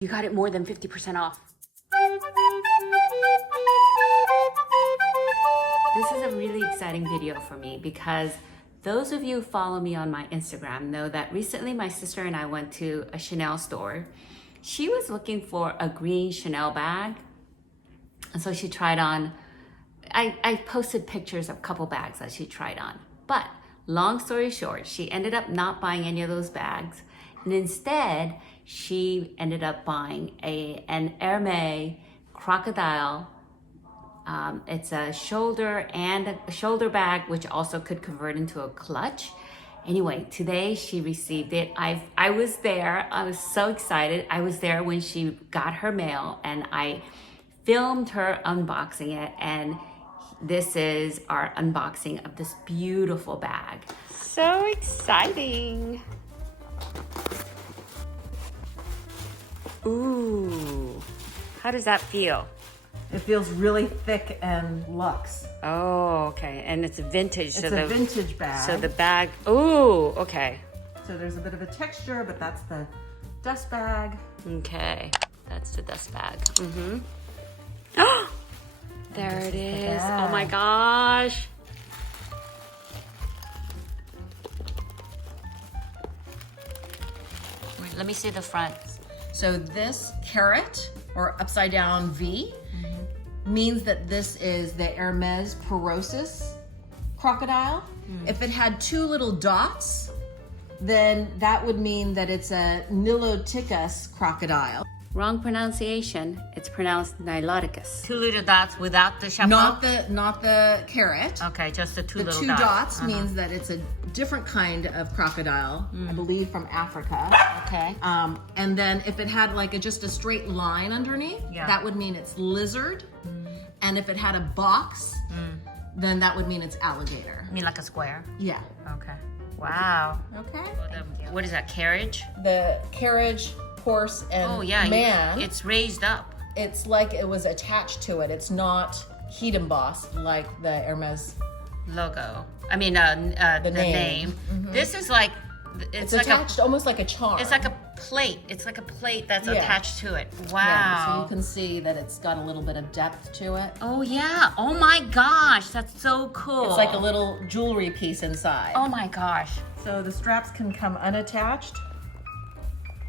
You got it more than 50% off. This is a really exciting video for me because those of you who follow me on my Instagram know that recently my sister and I went to a Chanel store. She was looking for a green Chanel bag. And so she tried on, I posted pictures of a couple bags that she tried on. But long story short, she ended up not buying any of those bags. And instead, she ended up buying an Hermes Crocodile. It's a shoulder and a shoulder bag, which also could convert into a clutch. Anyway, today she received it. I was there. I was so excited. I was there when she got her mail, and I filmed her unboxing it. And this is our unboxing of this beautiful bag. So exciting. Ooh, how does that feel? It feels really thick and luxe. Oh, okay. And it's vintage. It's a vintage bag. So the bag, ooh, okay. So there's a bit of a texture, but that's the dust bag. Okay, that's the dust bag. Mm-hmm. Oh, there it is. Oh my gosh. Wait, let me see the front. So this carat, or upside down V, means that this is the Hermes Porosis crocodile. If it had two little dots, then that would mean that it's a Niloticus crocodile. Wrong pronunciation. It's pronounced Niloticus. Two little dots without the chapeau? Not the carat. Okay, just the two The little two dots. dots means that it's a different kind of crocodile, I believe from Africa. Okay. And then if it had like just a straight line underneath, that would mean it's lizard. And if it had a box, then that would mean it's alligator. You mean like a square? Yeah. Okay. Wow. Okay. What is that, carriage? The carriage, horse, and man. It's raised up. It's like it was attached to it. It's not heat embossed like the Hermes Logo. I mean, the name. This is like, It's like attached almost like a charm. it's like a plate. It's like a plate that's Yeah. attached to it. Wow. Yeah, so you can see that it's got a little bit of depth to it. Oh yeah. Oh my gosh. That's so cool. It's like a little jewelry piece inside. Oh my gosh. So the straps can come unattached.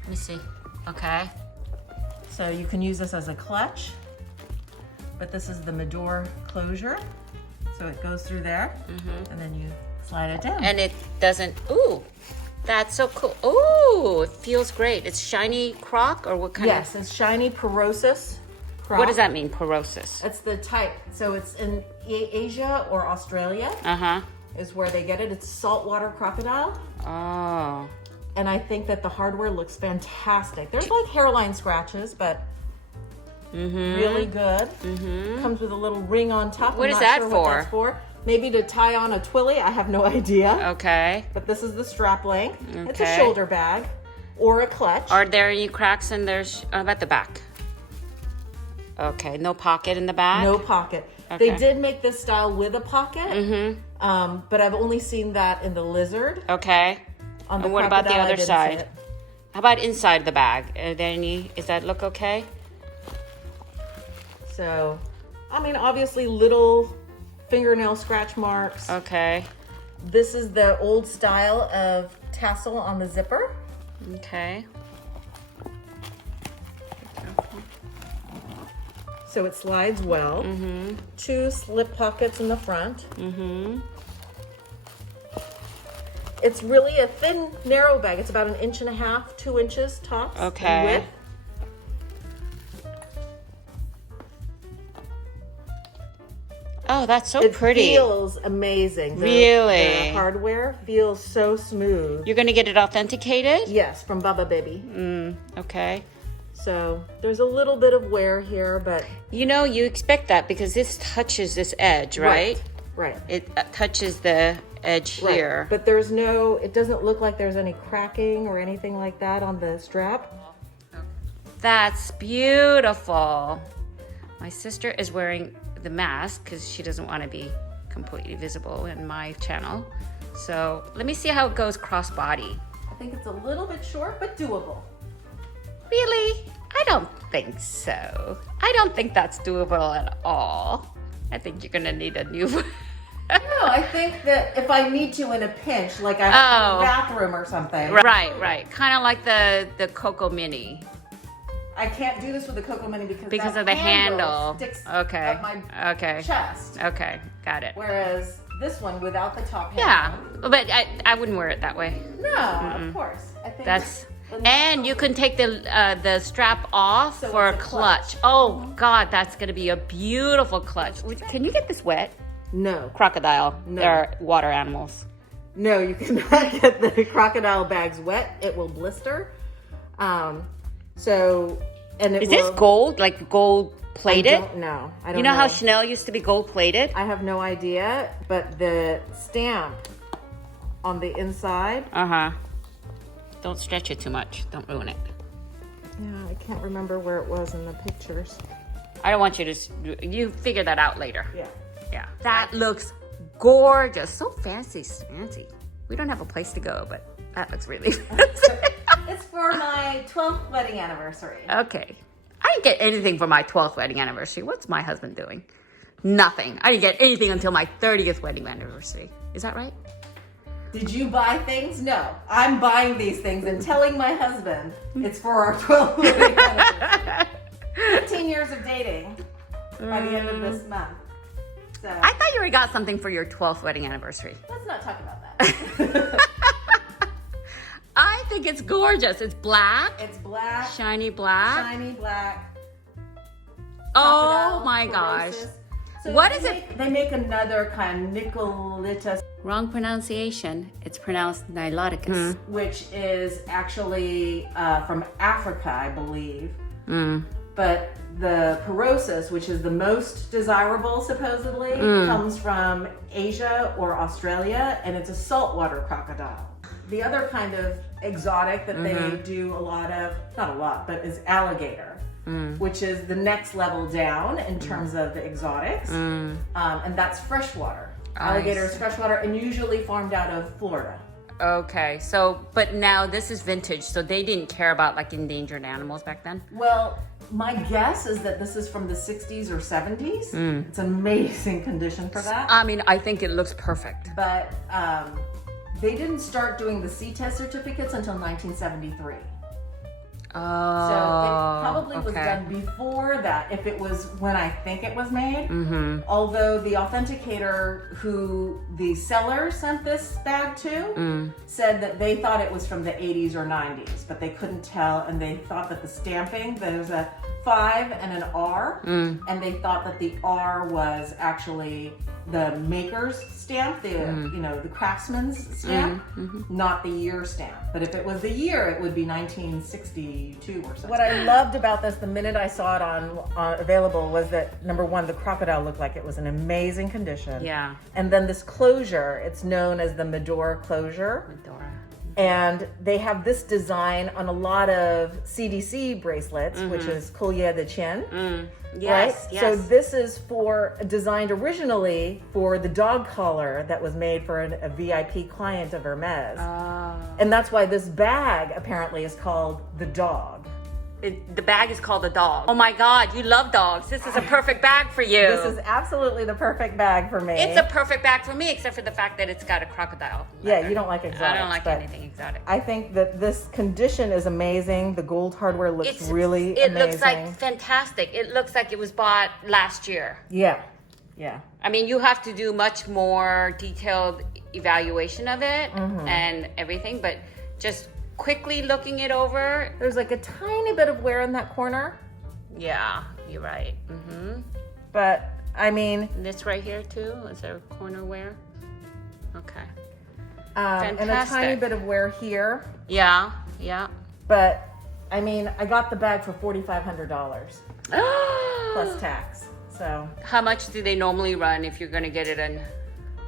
Let me see. Okay. So you can use this as a clutch, but this is the Medor closure. So it goes through there, and then you slide it down. And it doesn't, ooh, that's so cool. Ooh, it feels great. It's shiny croc, or what kind of? Yes, it's shiny Porosis croc. What does that mean, porosis? It's the type. So it's in Asia or Australia Uh-huh. is where they get it. It's saltwater crocodile. Oh. And I think that the hardware looks fantastic. There's like hairline scratches, but really good. Comes with a little ring on top. What I'm is not that sure for? What that's for. Maybe to tie on a twilly. I have no idea. Okay. But this is the strap length. It's a Okay. shoulder bag or a clutch. Are there any cracks in there? How about the back? Okay, no pocket in the back? No pocket. Okay. They did make this style with a pocket, but I've only seen that in the lizard. Okay. On the And what about the crocodile, I other didn't see side? it. How about inside the bag? Are there any, does that look okay? So, I mean, obviously little fingernail scratch marks. Okay. This is the old style of tassel on the zipper. Okay. So it slides well. Two slip pockets in the front. It's really a thin, narrow bag. It's about 1.5 inches, 2 inches tops Okay. in width. Oh, that's so It pretty. feels amazing. Really? The hardware feels so smooth. You're gonna get it authenticated? Yes, from Bubba Baby. Okay. So there's a little bit of wear here, but You know, you expect that because this touches this edge, right? Right. It touches the edge Right. here. But there's no, it doesn't look like there's any cracking or anything like that on the strap. That's beautiful. My sister is wearing the mask because she doesn't want to be completely visible in my channel. So let me see how it goes crossbody. I think it's a little bit short, but doable. Really? I don't think so. I don't think that's doable at all. I think you're gonna need a new. No, I think that if I need to in a pinch, like I'm in the bathroom or something. Right. Kind of like the Coco Mini. I can't do this with the Coco Mini because of the handle. Sticks Okay. up my chest. Okay. Got it. Whereas this one without the top Yeah, handle. but I wouldn't wear it that way. No, of course. I think That's and you can take the strap off So for a it's a clutch. Oh God, that's gonna be a beautiful clutch. Can you get this wet? no. Crocodile. No. They're water animals. No, you cannot get the crocodile bags wet. It will blister. Is this gold? Like gold plated? I don't know. You know how Chanel used to be gold plated? I have no idea, but the stamp on the inside. Don't stretch it too much. Don't ruin it. Yeah, I can't remember where it was in the pictures. I don't want you to. You figure that out later. Yeah. Yeah. That looks gorgeous. So fancy. We don't have a place to go, but that looks really fancy. It's for my 12th wedding anniversary. Okay. I didn't get anything for my 12th wedding anniversary. What's my husband doing? Nothing. I didn't get anything until my 30th wedding anniversary. Is that right? Did you buy things? No. I'm buying these things and telling my husband it's for our 12th wedding anniversary. 15 years of dating by the end of this month. So I thought you already got something for your 12th wedding anniversary. let's not talk about that. I think it's gorgeous. It's black. It's black. Shiny black. Shiny black. Oh my Crocodile, gosh. So What is it? They make another kind of Nicolita, Wrong pronunciation. It's pronounced Niloticus. which is actually from Africa, I believe. Mm. But the Porosus, which is the most desirable, supposedly, comes from Asia or Australia, and it's a saltwater crocodile. The other kind of exotic that they do a lot of, not a lot, but is alligator, which is the next level down in terms of the exotics, and that's freshwater. Alligator is freshwater and usually farmed out of Florida. Okay, so, but now this is vintage, so they didn't care about like endangered animals back then? Well, my guess is that this is from the 60s or 70s. It's amazing condition for that. I mean, I think it looks perfect. But they didn't start doing the C-test certificates until 1973. Oh, So it probably was done before that, if it was when I think it was made. Although the authenticator who the seller sent this bag to said that they thought it was from the 80s or 90s, but they couldn't tell, and they thought that the stamping, there was a 5 and an R, and they thought that the R was actually the maker's stamp, the the craftsman's stamp, not the year stamp. But if it was the year, it would be 1962 or something. What I loved about this, the minute I saw it on available, was that number one, the crocodile looked like it was in amazing condition. Yeah. And then this closure, it's known as the Medora closure. Medora. And they have this design on a lot of CDC bracelets, which is Collier de Chien. Yes, right? yes. So this is designed originally for the dog collar that was made for a VIP client of Hermes. And that's why this bag apparently is called the dog. The bag is called a dog. Oh my God, you love dogs. This is a perfect bag for you. This is absolutely the perfect bag for me. It's a perfect bag for me, except for the fact that it's got a crocodile. Yeah, you don't like exotics. I don't like anything exotic. I think that this condition is amazing. The gold hardware looks really amazing. It looks like fantastic. It looks like it was bought last year. Yeah. I mean, you have to do much more detailed evaluation of it and everything, but just quickly looking it over. There's like a tiny bit of wear in that corner. Yeah, you're right. But, I mean... This right here, too? Is there a corner wear? Okay. and a tiny bit of wear here. Yeah. But, I mean, I got the bag for $4,500 plus tax. So how much do they normally run if you're going to get it in?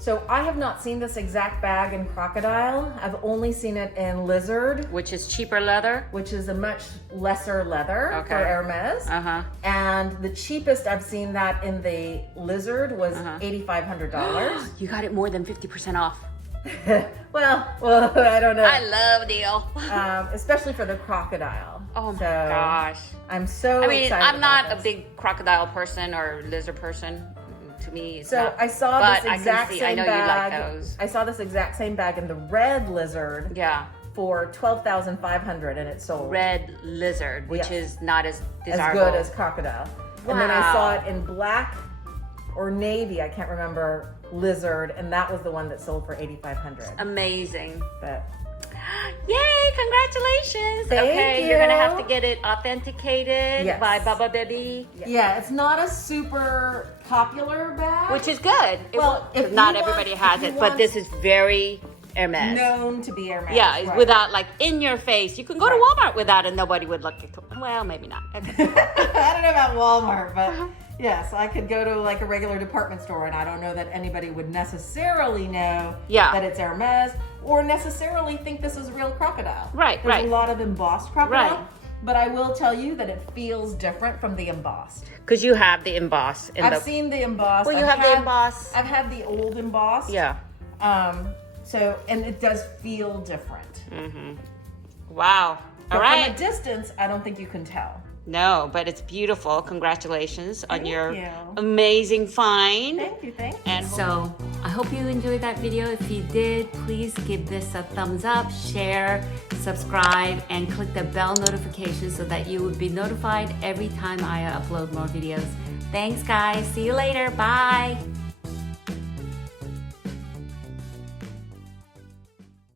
So I have not seen this exact bag in crocodile. I've only seen it in lizard, which is cheaper leather, which is a much lesser leather for Hermes. And the cheapest I've seen that in the lizard was $8,500. You got it more than 50% off. well, I don't know. I love a deal. Especially for the crocodile. Oh my So, gosh. I'm so I mean, excited. I'm not about a this. big crocodile person or lizard person. To me, it's So not. I saw but this exact I can see, same I know bag. you like those. I saw this exact same bag in the red lizard Yeah. for $12,500, and it sold Red lizard, which Yes. is not as as desirable. good as crocodile. And then I saw Wow. it in black or navy, I can't remember, lizard, and that was the one that sold for $8,500. Amazing. But Yay, congratulations. Thank okay, you're gonna have you. to get it authenticated Yes. by Baba Baby, yeah, it's not a super popular bag. which is good. Well, if you not want- everybody if has you it, but want- this is very Hermes. known to be Hermes. Yeah, it's right. without like in your face. You can go to Right. Walmart without and nobody would look at well, maybe not. Okay. I don't know about Walmart, but yes, I could go to like a regular department store, and I don't know that anybody would necessarily know Yeah. that it's Hermes or necessarily think this is real crocodile. Right, There's right. a lot of embossed crocodile, Right. but I will tell you that it feels different from the embossed. Because you have the emboss in I've the seen the embossed. Well, you I've have the had- emboss. I've had the old embossed. Yeah. So, and it does feel different. Wow. But All from right. a distance, I don't think you can tell. No, but it's beautiful. Congratulations on Thank your you. amazing find. Thank you, thank you. And so I hope you enjoyed that video. If you did, please give this a thumbs up, share, subscribe, and click the bell notification so that you would be notified every time I upload more videos. Thanks guys. See you later. Bye.